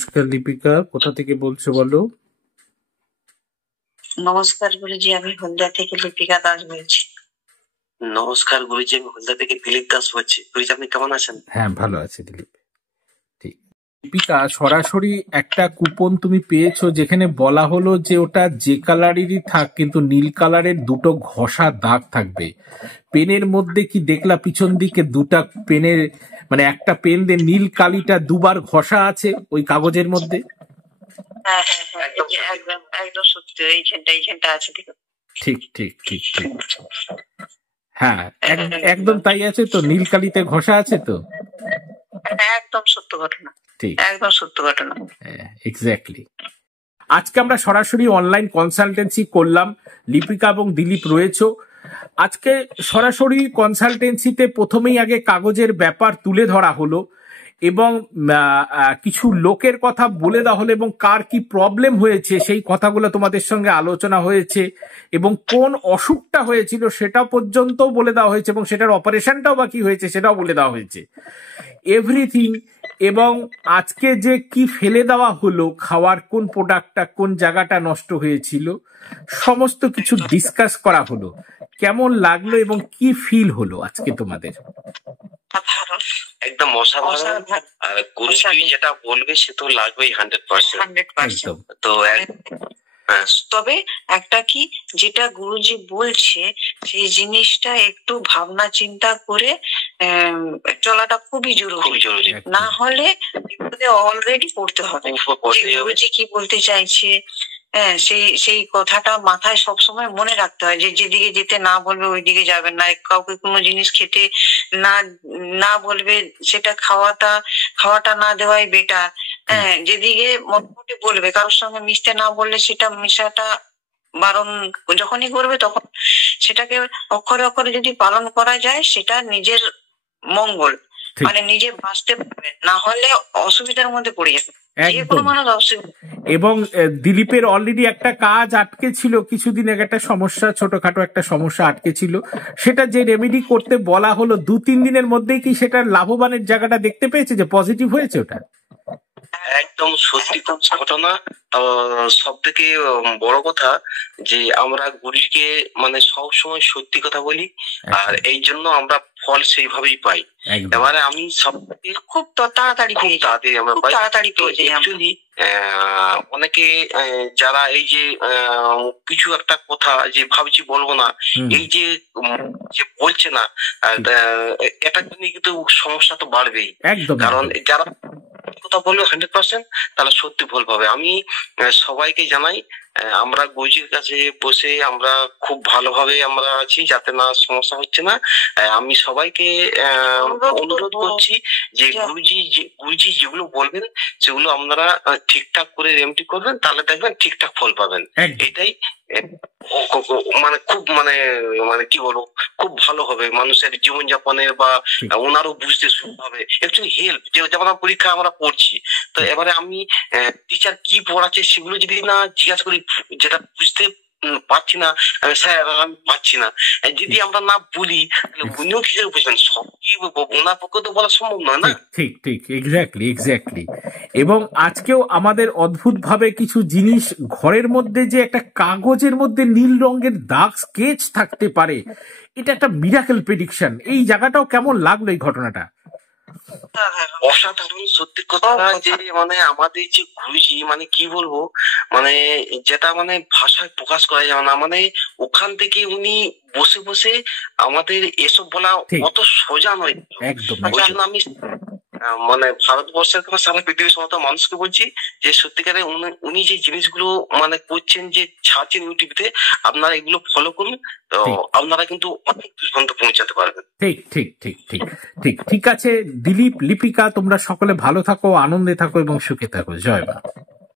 নমস্কার লিপিকা, কোথা থেকে বলছো বলো? নমস্কার গুরুজি, আমি হলদিয়া থেকে লিপিকা দাস বলছি। নমস্কার গুরুজি, আমি হলদিয়া থেকে দিলীপ দাস বলছি। গুরুজি, আপনি কেমন আছেন? হ্যাঁ, ভালো আছি দিলীপ। ঠিক। লিপিকা, সরাসরি একটা কুপন তুমি পেয়েছো যেখানে বলা হলো যে ওটা যে কালারেরই থাক কিন্তু নীল কালারের দুটো ঘষা দাগ থাকবে পেনের মধ্যে। কি দেখলা পিছন দিকে দুটা পেনের, মানে একটা পেন দিয়ে নীল কালিটা দুবার ঘষা আছে ওই কাগজের মধ্যে? হ্যাঁ হ্যাঁ হ্যাঁ, একদম একদম সত্যি, এইখানটা আছে। ঠিক ঠিক ঠিক ঠিক। হ্যাঁ, একদম তাই আছে তো, নীল কালিতে ঘষা আছে তো। একদম সত্য ঘটনা, ঠিক, একদম সত্য ঘটনা। এক্স্যাক্টলি। আজকে আমরা সরাসরি অনলাইন কনসালটেন্সি করলাম, লিপিকা এবং দিলীপ রয়েছে। আজকে সরাসরি কনসালটেন্সিতে প্রথমেই আগে কাগজের ব্যাপার তুলে ধরা হলো এবং কিছু লোকের কথা বলে দেওয়া হলো এবং কার কি প্রবলেম হয়েছে সেই কথাগুলো তোমাদের সঙ্গে আলোচনা হয়েছে এবং কোন অসুখটা হয়েছিল সেটা পর্যন্ত বলে দেওয়া হয়েছে এবং সেটার অপারেশনটাও বাকি হয়েছে সেটাও বলে দেওয়া হয়েছে, এভরিথিং। এবং আজকে যে কি ফেলে দেওয়া হলো, খাওয়ার কোন প্রোডাক্টটা কোন জায়গাটা নষ্ট হয়েছিল, সমস্ত কিছু ডিসকাস করা হলো। কেমন লাগলো এবং কি ফিল হলো আজকে তোমাদের? একদম অসাধারণ। আর গুরুজি যেটা বলবে সে তো লাগবেই 100%। তো তবে একটা কি, যেটা গুরুজি বলছে সেই জিনিসটা একটু ভাবনা চিন্তা করে চলাটা খুবই জরুরি। না হলে অলরেডি পড়তে হবে গুরুজি কি বলতে চাইছে। হ্যাঁ, সেই কথাটা মাথায় সবসময় মনে রাখতে হয় যে যেদিকে যেতে না বলবে ওই দিকে যাবেন না। কাউকে কোনো জিনিস খেতে না বলবে সেটা খাওয়াটা না দেওয়াই বেটার। হ্যাঁ, যেদিকে মোটামুটি বলবে, কারোর সঙ্গে মিশতে না বললে সেটা মিশাটা বারণ যখনই করবে তখন সেটাকে অক্ষরে অক্ষরে যদি পালন করা যায় সেটা নিজের মঙ্গল, মানে নিজে বাঁচতে পারবে, না হলে অসুবিধার মধ্যে পড়ে যাবে যে কোনো মানুষ। এবং দিলীপের অলরেডি একটা কাজ আটকে ছিল কিছুদিন আগে, একটা সমস্যা, ছোটখাটো একটা সমস্যা আটকে ছিল, সেটা যে রেমেডি করতে বলা হলো 2-3 দিনের মধ্যেই কি সেটার লাভবানের জায়গাটা দেখতে পেয়েছে যে পজিটিভ হয়েছে ওটা? একদম সত্যি ঘটনা। সব থেকে বড় কথা যে আমরা গুরুকে মানে সব সময় সত্যি কথা বলি, আর এই জন্য আমরা ফল সেইভাবেই পাই। এবারে আমি সব খুব তাড়াতাড়ি আমরা পাই। অ্যাকচুয়ালি অনেকে যারা এই যে কিছু একটা কথা যে ভাবছি বলবো না, এই যে বলছে না, এটার জন্য কিন্তু সমস্যা তো বাড়বেই। কারণ যারা কথা বলবে 100% তাহলে সত্যি ফল পাবে। আমি সবাইকে জানাই, আমরা গুরুজির কাছে বসে আমরা খুব ভালোভাবে আমরা আছি, যাতে না সমস্যা হচ্ছে না। আমি সবাইকে অনুরোধ করছি যে গুরুজি যেগুলো বলবেন সেগুলো আপনারা ঠিকঠাক করে রেমেডি করবেন, তাহলে দেখবেন ঠিকঠাক ফল পাবেন। এটাই মানে খুব মানে কি বলবো, খুব ভালো হবে মানুষের জীবনযাপনের, বা ওনারও বুঝতে শুরু হবে। অ্যাকচুয়ালি হেল্প, যেমন পরীক্ষা আমরা পড়ছি, তো এবারে আমি টিচার কি পড়াচ্ছে সেগুলো যদি না জিজ্ঞাসা করি, যেটা বুঝতে পারছি না স্যার আমি পাচ্ছি না, যদি আমরা না বলি উনিও কি করে বুঝবেন? সব কি ওনার পক্ষে তো বলা সম্ভব নয় না। ঠিক ঠিক, এক্স্যাক্টলি। এবং আজকেও আমাদের অদ্ভুত ভাবে কিছু জিনিস, ঘরের মধ্যে যে একটা কাগজের মধ্যে নীল রঙের দাগ স্কেচ থাকতে পারে, এটা একটা মিরাকেল প্রেডিকশন। এই জায়গাটাও কেমন লাগলো এই ঘটনাটা? অসাধারণ সত্যি কথা। যে মানে আমাদের যে গুরুজি, মানে কি বলবো, মানে যেটা মানে ভাষায় প্রকাশ করা যাবে না। মানে ওখান থেকে উনি বসে বসে আমাদের এসব বলা অত সোজা নয়। ওই জন্য আমি মানে ভারতবর্ষের সারা পৃথিবীর সমস্ত মানুষকে বলছি যে সত্যিকারে উনি যে জিনিসগুলো মানে করছেন, যে ছাড়ছেন ইউটিউবে, আপনারা এগুলো ফলো করুন, আপনারা কিন্তু অনেক দূর পর্যন্ত পৌঁছাতে পারবেন। ঠিক আছে দিলীপ, লিপিকা, তোমরা সকলে ভালো থাকো, আনন্দে থাকো এবং সুখে থাকো। জয় মা।